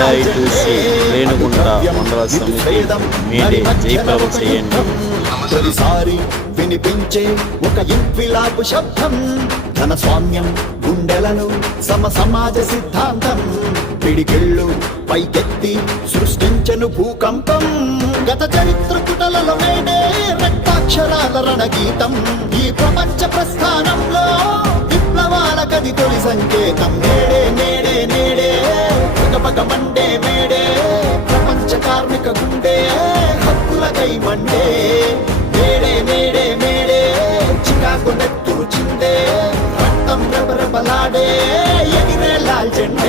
AITC Renigunta మండల సమితి మీడే జయప్రభ చేయండి. ప్రతిసారి వినిపించే ఒక ఇంక్విలాబు శబ్దం, ధన స్వామ్యం గుండెలను సమాజ సిద్ధాంతం, పిడికిళ్ళు పైకెత్తి సృష్టించను భూకంపం. గత చరిత్ర పుటలలో మేడే రక్తాక్షరాల రణగీతం, ఈ ప్రపంచ ప్రస్థానంలో విప్లవాల గది తొలి సంకేతం. నేడే నేడే నేడే పగ మండే మేడే, ప్రపంచ కార్మిక గుండె హక్కులకై మండే. మేడే మేడే మేడే చికాకు నెత్తురు చిందే, రక్తం రెపరెపలాడే ఎగిరే లాల్ జెండా.